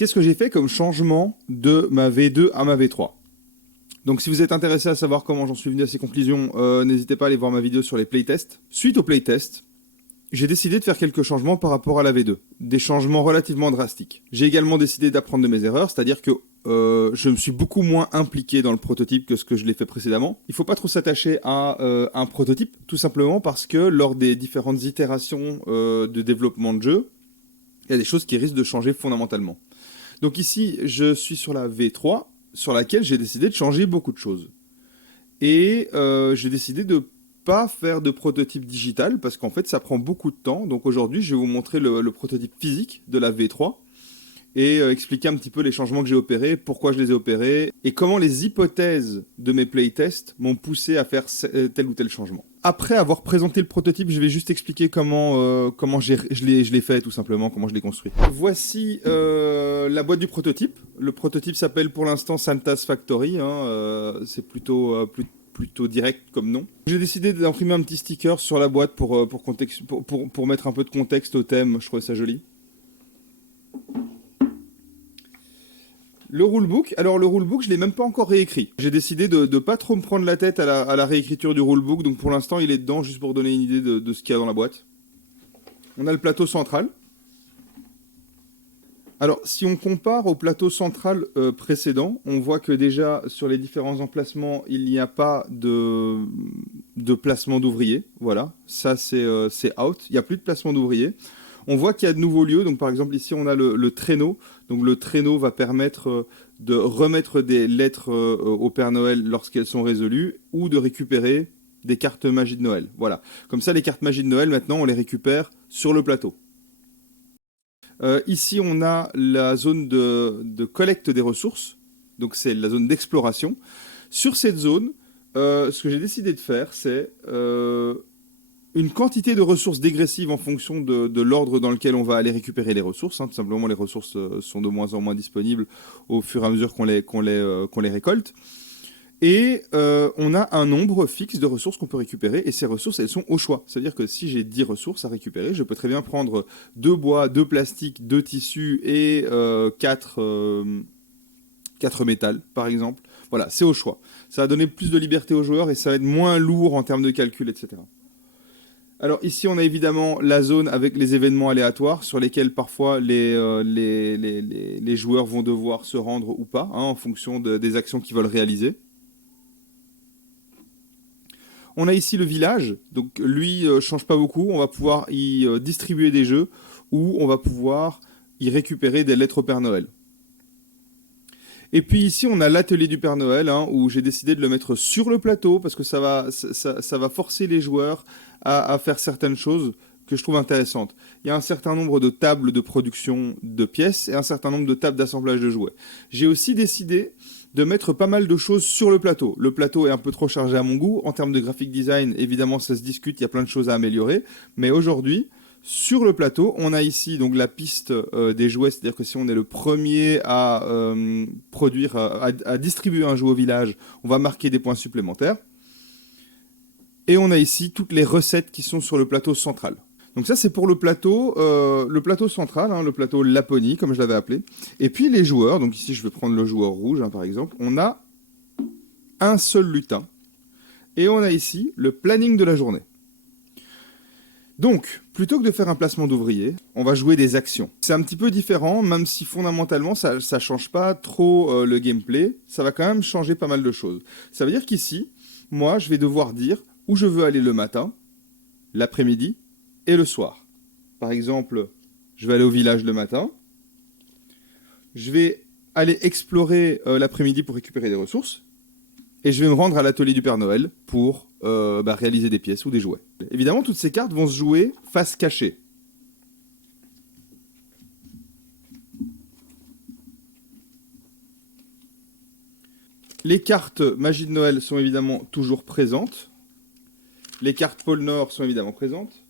qu'est-ce que j'ai fait comme changement de ma V2 à ma V3? Donc si vous êtes intéressé à savoir comment j'en suis venu à ces conclusions, n'hésitez pas à aller voir ma vidéo sur les playtests. Suite aux playtests, j'ai décidé de faire quelques changements par rapport à la V2, des changements relativement drastiques. J'ai également décidé d'apprendre de mes erreurs, c'est-à-dire que je me suis beaucoup moins impliqué dans le prototype que ce que je l'ai fait précédemment. Il ne faut pas trop s'attacher à un prototype, tout simplement parce que lors des différentes itérations de développement de jeu, il y a des choses qui risquent de changer fondamentalement. Donc ici, je suis sur la V3, sur laquelle j'ai décidé de changer beaucoup de choses. Et j'ai décidé de pas faire de prototype digital parce qu'en fait ça prend beaucoup de temps. Donc aujourd'hui je vais vous montrer le prototype physique de la V3 et expliquer un petit peu les changements que j'ai opérés, pourquoi je les ai opérés et comment les hypothèses de mes playtests m'ont poussé à faire tel ou tel changement. Après avoir présenté le prototype, je vais juste expliquer comment je l'ai fait tout simplement, comment je l'ai construit. Voici la boîte du prototype. Le prototype s'appelle pour l'instant Santa's Factory, c'est plutôt direct comme nom. J'ai décidé d'imprimer un petit sticker sur la boîte pour mettre un peu de contexte au thème, je trouvais ça joli. Le rulebook, alors le rulebook, je ne l'ai même pas encore réécrit. J'ai décidé de ne pas trop me prendre la tête à la réécriture du rulebook, donc pour l'instant il est dedans, juste pour donner une idée de ce qu'il y a dans la boîte. On a le plateau central. Alors, si on compare au plateau central précédent, on voit que déjà, sur les différents emplacements, il n'y a pas de placement d'ouvriers. Voilà, ça c'est out, il n'y a plus de placement d'ouvriers. On voit qu'il y a de nouveaux lieux, donc par exemple ici on a le traîneau. Donc le traîneau va permettre de remettre des lettres au Père Noël lorsqu'elles sont résolues, ou de récupérer des cartes magie de Noël. Voilà, comme ça les cartes magie de Noël, maintenant on les récupère sur le plateau. Ici, on a la zone de collecte des ressources, donc c'est la zone d'exploration. Sur cette zone, ce que j'ai décidé de faire, c'est une quantité de ressources dégressive en fonction de l'ordre dans lequel on va aller récupérer les ressources. Tout simplement, les ressources sont de moins en moins disponibles au fur et à mesure qu'on les récolte. Et on a un nombre fixe de ressources qu'on peut récupérer, et ces ressources, elles sont au choix. C'est-à-dire que si j'ai 10 ressources à récupérer, je peux très bien prendre 2 bois, 2 plastiques, 2 tissus et 4 métals, par exemple. Voilà, c'est au choix. Ça va donner plus de liberté aux joueurs et ça va être moins lourd en termes de calcul, etc. Alors ici, on a évidemment la zone avec les événements aléatoires sur lesquels parfois les joueurs vont devoir se rendre ou pas, en fonction des actions qu'ils veulent réaliser. On a ici le village, donc lui change pas beaucoup, on va pouvoir y distribuer des jeux ou on va pouvoir y récupérer des lettres au Père Noël. Et puis ici on a l'atelier du Père Noël, où j'ai décidé de le mettre sur le plateau parce que ça va forcer les joueurs à faire certaines choses que je trouve intéressantes. Il y a un certain nombre de tables de production de pièces et un certain nombre de tables d'assemblage de jouets. J'ai aussi décidé de mettre pas mal de choses sur le plateau. Le plateau est un peu trop chargé à mon goût. En termes de graphic design, évidemment, ça se discute, il y a plein de choses à améliorer. Mais aujourd'hui, sur le plateau, on a ici donc la piste des jouets, c'est-à-dire que si on est le premier à à distribuer un jouet au village, on va marquer des points supplémentaires. Et on a ici toutes les recettes qui sont sur le plateau central. Donc ça, c'est pour le plateau central, le plateau Laponie, comme je l'avais appelé. Et puis les joueurs, donc ici je vais prendre le joueur rouge, par exemple, on a un seul lutin. Et on a ici le planning de la journée. Donc, plutôt que de faire un placement d'ouvriers, on va jouer des actions. C'est un petit peu différent, même si fondamentalement ça ne change pas trop le gameplay, ça va quand même changer pas mal de choses. Ça veut dire qu'ici, moi, je vais devoir dire où je veux aller le matin, l'après-midi, et le soir. Par exemple, je vais aller au village le matin, je vais aller explorer l'après-midi pour récupérer des ressources, et je vais me rendre à l'atelier du Père Noël pour réaliser des pièces ou des jouets. Évidemment, toutes ces cartes vont se jouer face cachée. Les cartes Magie de Noël sont évidemment toujours présentes. Les cartes Pôle Nord sont évidemment présentes.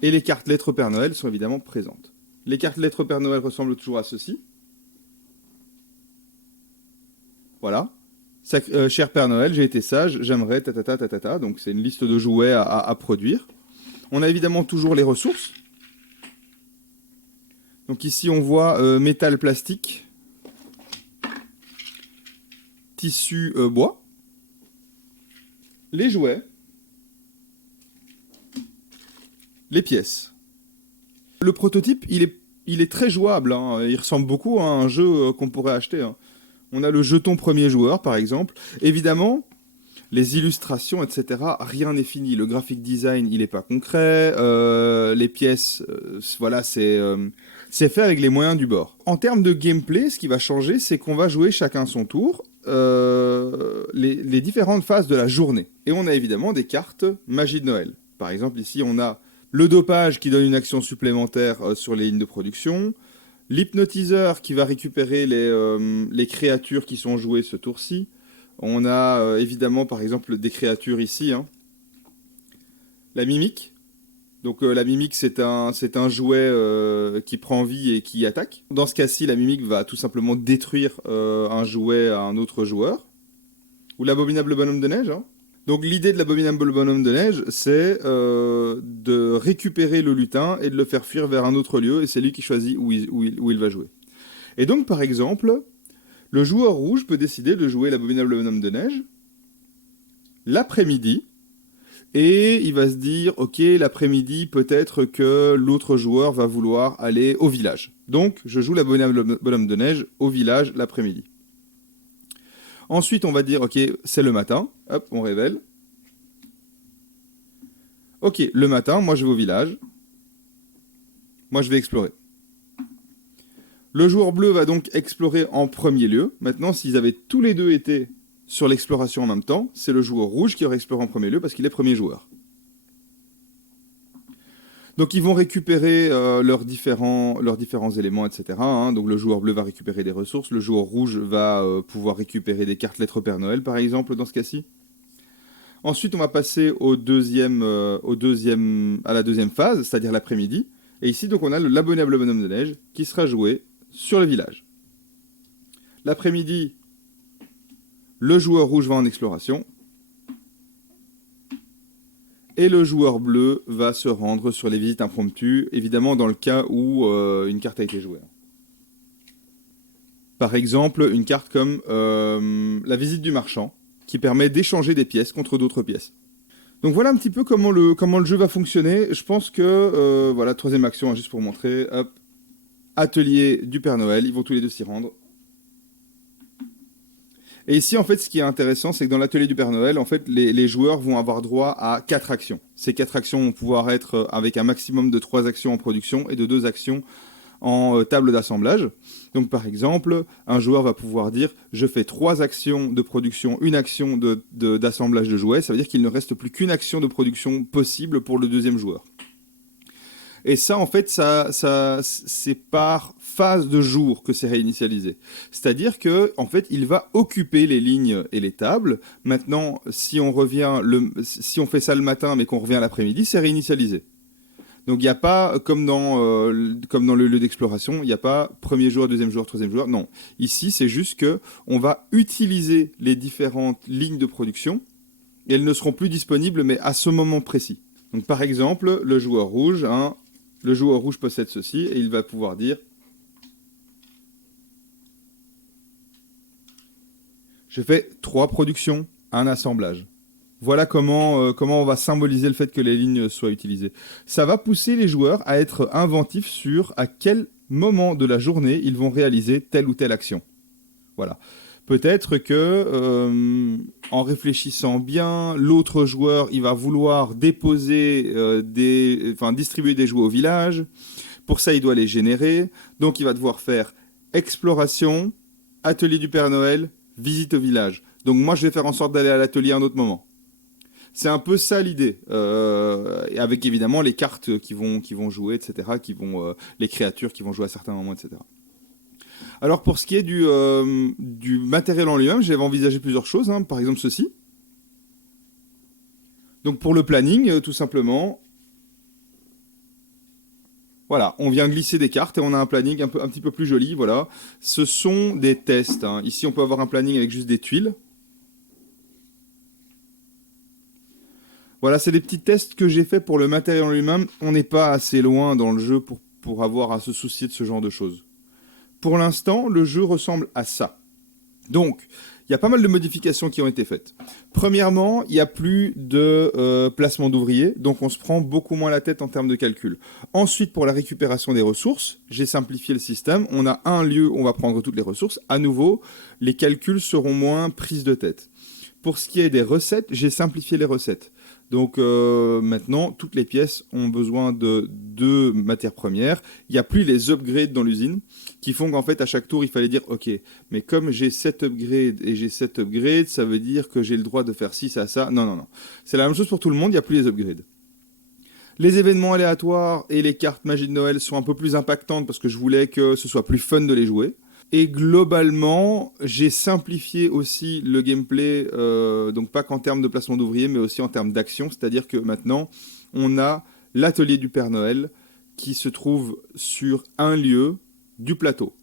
Et les cartes Lettres Père Noël sont évidemment présentes. Les cartes Lettres Père Noël ressemblent toujours à ceci. Voilà. Cher Père Noël, j'ai été sage, j'aimerais ta. Donc c'est une liste de jouets à produire. On a évidemment toujours les ressources. Donc ici, on voit métal, plastique, tissu, bois, les jouets, les pièces. Le prototype, il est très jouable, hein. Il ressemble beaucoup à un jeu qu'on pourrait acheter, hein. On a le jeton premier joueur, par exemple. Évidemment, les illustrations, etc., rien n'est fini. Le graphic design, il n'est pas concret. Les pièces, voilà, c'est fait avec les moyens du bord. En termes de gameplay, ce qui va changer, c'est qu'on va jouer chacun son tour les différentes phases de la journée. Et on a évidemment des cartes magie de Noël. Par exemple, ici, on a le dopage qui donne une action supplémentaire sur les lignes de production, l'hypnotiseur qui va récupérer les créatures qui sont jouées ce tour-ci. On a évidemment par exemple des créatures ici, hein. La mimique. Donc la mimique c'est un jouet qui prend vie et qui attaque. Dans ce cas-ci, la mimique va tout simplement détruire un jouet à un autre joueur. Ou l'abominable bonhomme de neige, hein. Donc l'idée de l'abominable bonhomme de neige, c'est de récupérer le lutin et de le faire fuir vers un autre lieu, et c'est lui qui choisit où il va jouer. Et donc par exemple, le joueur rouge peut décider de jouer l'abominable bonhomme de neige l'après-midi, et il va se dire, ok, l'après-midi, peut-être que l'autre joueur va vouloir aller au village. Donc je joue l'abominable bonhomme de neige au village l'après-midi. Ensuite, on va dire, ok, c'est le matin. Hop, on révèle. Ok, le matin, moi je vais au village. Moi je vais explorer. Le joueur bleu va donc explorer en premier lieu. Maintenant, s'ils avaient tous les deux été sur l'exploration en même temps, c'est le joueur rouge qui aurait exploré en premier lieu parce qu'il est premier joueur. Donc ils vont récupérer leurs différents éléments, etc., hein. Donc le joueur bleu va récupérer des ressources, le joueur rouge va pouvoir récupérer des cartes lettres Père Noël, par exemple, dans ce cas-ci. Ensuite, on va passer à la deuxième phase, c'est-à-dire l'après-midi. Et ici, donc, on a l'abominable bonhomme de neige qui sera joué sur le village. L'après-midi, le joueur rouge va en exploration. Et le joueur bleu va se rendre sur les visites impromptues, évidemment dans le cas où une carte a été jouée. Par exemple, une carte comme la visite du marchand, qui permet d'échanger des pièces contre d'autres pièces. Donc voilà un petit peu comment le jeu va fonctionner. Je pense que, voilà, troisième action, hein, juste pour montrer, hop, atelier du Père Noël, ils vont tous les deux s'y rendre. Et ici, en fait, ce qui est intéressant, c'est que dans l'atelier du Père Noël, en fait, les joueurs vont avoir droit à 4 actions. Ces 4 actions vont pouvoir être avec un maximum de 3 actions en production et de 2 actions en table d'assemblage. Donc par exemple, un joueur va pouvoir dire « je fais 3 actions de production, une action d'assemblage de jouets », ça veut dire qu'il ne reste plus qu'une action de production possible pour le deuxième joueur. Et ça, en fait, c'est par phase de jour que c'est réinitialisé. C'est-à-dire que, en fait, il va occuper les lignes et les tables. Maintenant, si on fait ça le matin, mais qu'on revient l'après-midi, c'est réinitialisé. Donc il n'y a pas, comme dans le lieu d'exploration, il n'y a pas premier joueur, deuxième joueur, troisième joueur. Non. Ici, c'est juste qu'on va utiliser les différentes lignes de production et elles ne seront plus disponibles, mais à ce moment précis. Donc par exemple, le joueur rouge, hein, le joueur rouge possède ceci et il va pouvoir dire je fais 3 productions, un assemblage. Voilà comment on va symboliser le fait que les lignes soient utilisées. Ça va pousser les joueurs à être inventifs sur à quel moment de la journée ils vont réaliser telle ou telle action. Voilà. Peut-être que, en réfléchissant bien, l'autre joueur, il va vouloir distribuer des jouets au village. Pour ça, il doit les générer. Donc, il va devoir faire exploration, atelier du Père Noël, visite au village. Donc, moi, je vais faire en sorte d'aller à l'atelier à un autre moment. C'est un peu ça l'idée, avec évidemment les cartes qui vont jouer, etc., les créatures qui vont jouer à certains moments, etc. Alors pour ce qui est du matériel en lui-même, j'avais envisagé plusieurs choses, hein, par exemple ceci. Donc pour le planning, tout simplement, voilà, on vient glisser des cartes et on a un planning un petit peu plus joli, voilà. Ce sont des tests, hein. Ici on peut avoir un planning avec juste des tuiles. Voilà, c'est des petits tests que j'ai fait pour le matériel en lui-même. On n'est pas assez loin dans le jeu pour pour avoir à se soucier de ce genre de choses. Pour l'instant, le jeu ressemble à ça. Donc, il y a pas mal de modifications qui ont été faites. Premièrement, il n'y a plus de placement d'ouvriers, donc on se prend beaucoup moins la tête en termes de calcul. Ensuite, pour la récupération des ressources, j'ai simplifié le système. On a un lieu où on va prendre toutes les ressources. À nouveau, les calculs seront moins prises de tête. Pour ce qui est des recettes, j'ai simplifié les recettes. Donc maintenant, toutes les pièces ont besoin de deux matières premières. Il n'y a plus les upgrades dans l'usine qui font qu'en fait, à chaque tour, il fallait dire, OK, mais comme j'ai 7 upgrades et j'ai 7 upgrades, ça veut dire que j'ai le droit de faire ci, ça, ça. Non, non, non. C'est la même chose pour tout le monde, il n'y a plus les upgrades. Les événements aléatoires et les cartes magie de Noël sont un peu plus impactantes parce que je voulais que ce soit plus fun de les jouer. Et globalement, j'ai simplifié aussi le gameplay, donc pas qu'en termes de placement d'ouvriers, mais aussi en termes d'action. C'est-à-dire que maintenant, on a l'atelier du Père Noël qui se trouve sur un lieu du plateau.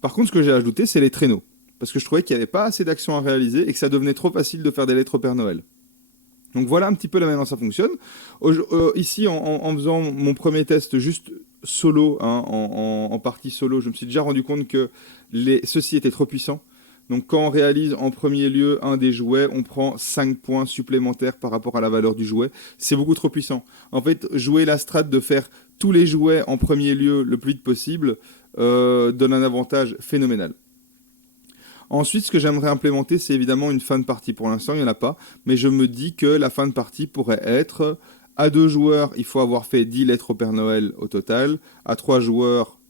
Par contre, ce que j'ai ajouté, c'est les traîneaux. Parce que je trouvais qu'il n'y avait pas assez d'actions à réaliser et que ça devenait trop facile de faire des lettres au Père Noël. Donc voilà un petit peu la manière dont ça fonctionne. Ici, en faisant mon premier test juste solo, hein, en partie solo, je me suis déjà rendu compte que ceci était trop puissant. Donc quand on réalise en premier lieu un des jouets, on prend 5 points supplémentaires par rapport à la valeur du jouet. C'est beaucoup trop puissant. En fait, jouer la strat de faire tous les jouets en premier lieu le plus vite possible donne un avantage phénoménal. Ensuite, ce que j'aimerais implémenter, c'est évidemment une fin de partie. Pour l'instant, il n'y en a pas, mais je me dis que la fin de partie pourrait être à 2 joueurs, il faut avoir fait 10 lettres au Père Noël au total, à 3 joueurs,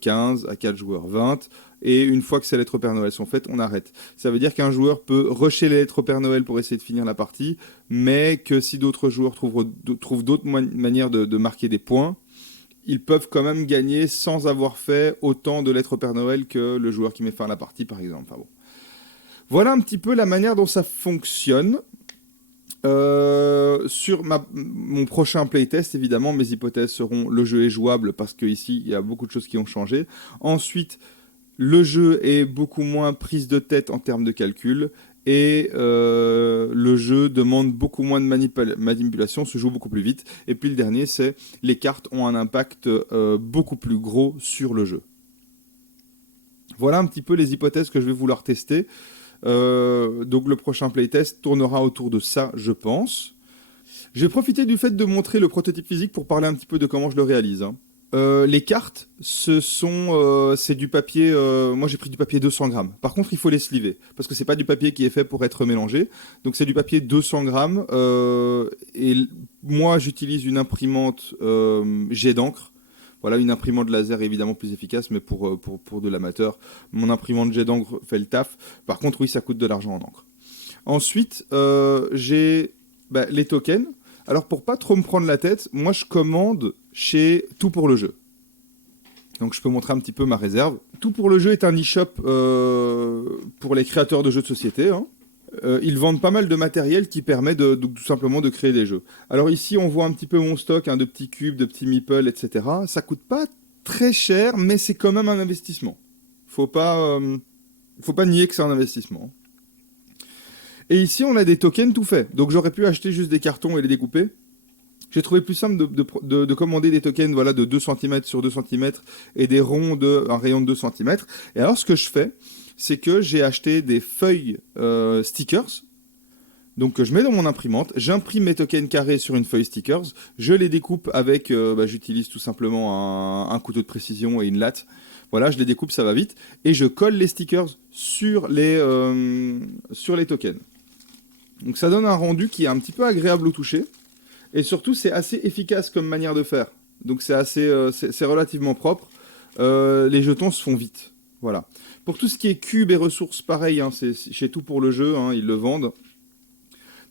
15, à 4 joueurs, 20, et une fois que ces lettres au Père Noël sont faites, on arrête. Ça veut dire qu'un joueur peut rusher les lettres au Père Noël pour essayer de finir la partie, mais que si d'autres joueurs trouvent d'autres manières de marquer des points, ils peuvent quand même gagner sans avoir fait autant de lettres au Père Noël que le joueur qui met fin à la partie, par exemple. Enfin bon. Voilà un petit peu la manière dont ça fonctionne. Sur mon prochain playtest, évidemment, mes hypothèses seront le jeu est jouable parce qu'ici, il y a beaucoup de choses qui ont changé. Ensuite, le jeu est beaucoup moins prise de tête en termes de calcul. Et le jeu demande beaucoup moins de manipulation, se joue beaucoup plus vite. Et puis le dernier, c'est les cartes ont un impact beaucoup plus gros sur le jeu. Voilà un petit peu les hypothèses que je vais vouloir tester. Donc le prochain playtest tournera autour de ça, je pense. J'ai profité du fait de montrer le prototype physique pour parler un petit peu de comment je le réalise. Hein. Les cartes, c'est du papier. Moi, j'ai pris du papier 200 grammes. Par contre, il faut les sliver parce que c'est pas du papier qui est fait pour être mélangé. Donc, c'est du papier 200 grammes. Et moi, j'utilise une imprimante jet d'encre. Voilà, une imprimante laser est évidemment plus efficace, mais pour de l'amateur, mon imprimante jet d'encre fait le taf. Par contre, oui, ça coûte de l'argent en encre. Ensuite, j'ai les tokens. Alors, pour pas trop me prendre la tête, moi, je commande chez Tout pour le jeu. Donc, je peux montrer un petit peu ma réserve. Tout pour le jeu est un e-shop pour les créateurs de jeux de société. Hein. Ils vendent pas mal de matériel qui permet tout simplement de créer des jeux. Alors ici, on voit un petit peu mon stock, hein, de petits cubes, de petits meeples, etc. Ça coûte pas très cher, mais c'est quand même un investissement. Faut pas nier que c'est un investissement. Et ici, on a des tokens tout faits. Donc j'aurais pu acheter juste des cartons et les découper. J'ai trouvé plus simple de commander des tokens voilà, de 2 cm sur 2 cm et des ronds d'un rayon de 2 cm. Et alors, ce que je fais, c'est que j'ai acheté des feuilles stickers. Donc, que je mets dans mon imprimante. J'imprime mes tokens carrés sur une feuille stickers. Je les découpe avec... j'utilise tout simplement un couteau de précision et une latte. Voilà, je les découpe, ça va vite. Et je colle les stickers sur les tokens. Donc, ça donne un rendu qui est un petit peu agréable au toucher. Et surtout, c'est assez efficace comme manière de faire. Donc c'est relativement propre. Les jetons se font vite. Voilà. Pour tout ce qui est cubes et ressources, pareil, hein, c'est chez Tout pour le jeu, hein, ils le vendent.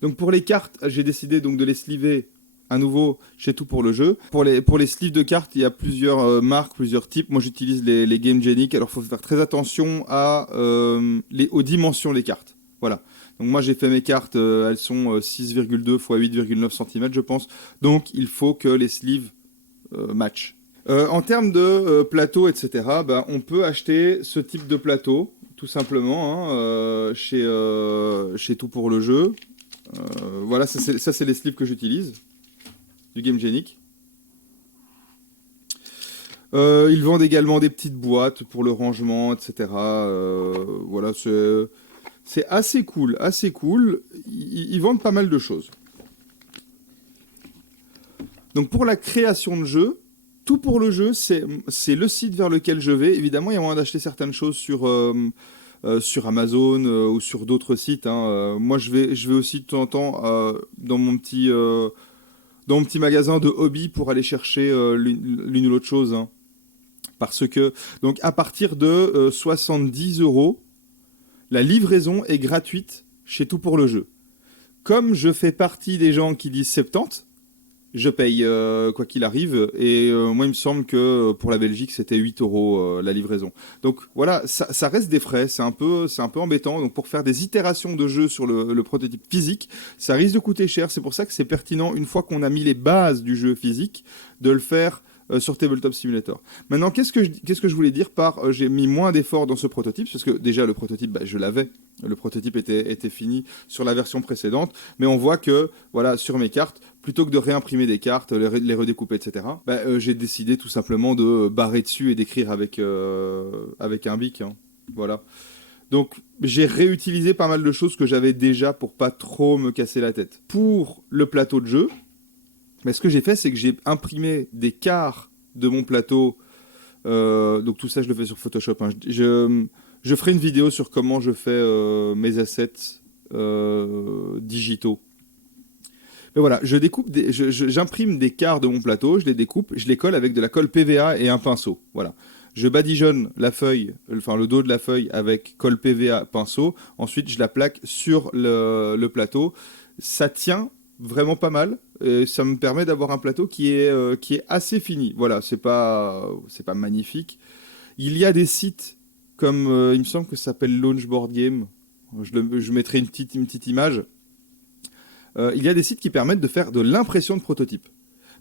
Donc pour les cartes, j'ai décidé donc de les sliver à nouveau chez Tout pour le jeu. Pour les sleeves de cartes, il y a plusieurs marques, plusieurs types. Moi, j'utilise les Game Genic. Alors, il faut faire très attention aux dimensions des cartes. Voilà. Donc moi j'ai fait mes cartes, elles sont 6,2 x 8,9 cm je pense. Donc il faut que les sleeves matchent. En termes de plateau, etc., on peut acheter ce type de plateau, tout simplement, hein, chez Tout pour le jeu. Voilà, ça c'est les sleeves que j'utilise, du Game Genic. Ils vendent également des petites boîtes pour le rangement, etc. Voilà, c'est assez cool, assez cool. Ils vendent pas mal de choses. Donc pour la création de jeux, tout pour le jeu, c'est le site vers lequel je vais. Évidemment, il y a moyen d'acheter certaines choses sur Amazon ou sur d'autres sites, hein. Moi, je vais aussi de temps en temps dans mon petit magasin de hobby pour aller chercher l'une ou l'autre chose, hein. Parce que, donc, à partir de 70 euros, la livraison est gratuite chez Tout pour le jeu. Comme je fais partie des gens qui disent 70, je paye quoi qu'il arrive. Et moi, il me semble que pour la Belgique, c'était 8 euros la livraison. Donc voilà, ça reste des frais. C'est un peu embêtant. Donc pour faire des itérations de jeu sur le prototype physique, ça risque de coûter cher. C'est pour ça que c'est pertinent, une fois qu'on a mis les bases du jeu physique, de le faire sur Tabletop Simulator. Maintenant, qu'est-ce que je voulais dire par j'ai mis moins d'efforts dans ce prototype, parce que déjà le prototype, je l'avais. Le prototype était fini sur la version précédente, mais on voit que voilà, sur mes cartes, plutôt que de réimprimer des cartes, les redécouper, etc., j'ai décidé tout simplement de barrer dessus et d'écrire avec un bic, hein. Voilà. Donc j'ai réutilisé pas mal de choses que j'avais déjà pour pas trop me casser la tête. Pour le plateau de jeu, mais ce que j'ai fait, c'est que j'ai imprimé des quarts de mon plateau. Donc tout ça, je le fais sur Photoshop, hein. Je ferai une vidéo sur comment je fais mes assets digitaux. Mais voilà, j'imprime des quarts de mon plateau, je les découpe, je les colle avec de la colle PVA et un pinceau. Voilà. Je badigeonne la feuille, enfin le dos de la feuille avec colle PVA, pinceau. Ensuite, je la plaque sur le plateau. Ça tient vraiment pas mal. Et ça me permet d'avoir un plateau qui est assez fini. Voilà, c'est pas magnifique. Il y a des sites comme, il me semble que ça s'appelle Launchboard Game. Je mettrai une petite image. Il y a des sites qui permettent de faire de l'impression de prototype.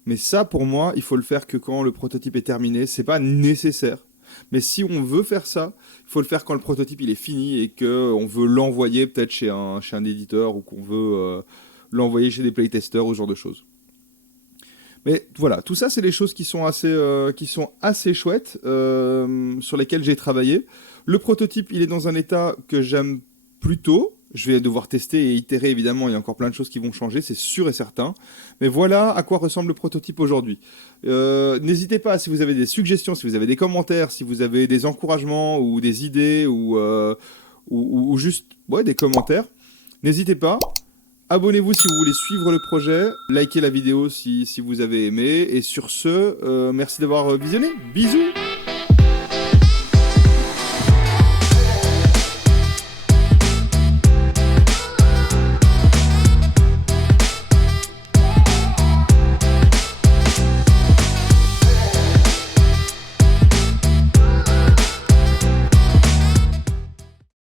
Mais ça, pour moi, il faut le faire que quand le prototype est terminé. C'est pas nécessaire. Mais si on veut faire ça, il faut le faire quand le prototype il est fini et qu'on veut l'envoyer peut-être chez un éditeur ou qu'on veut l'envoyer chez des playtesters ou ce genre de choses. Mais voilà, tout ça, c'est des choses qui sont assez chouettes, sur lesquelles j'ai travaillé. Le prototype, il est dans un état que j'aime plutôt. Je vais devoir tester et itérer, évidemment. Il y a encore plein de choses qui vont changer, c'est sûr et certain. Mais voilà à quoi ressemble le prototype aujourd'hui. N'hésitez pas, si vous avez des suggestions, si vous avez des commentaires, si vous avez des encouragements ou des idées ou juste des commentaires, n'hésitez pas. Abonnez-vous si vous voulez suivre le projet, likez la vidéo si vous avez aimé, et sur ce, merci d'avoir visionné. Bisous!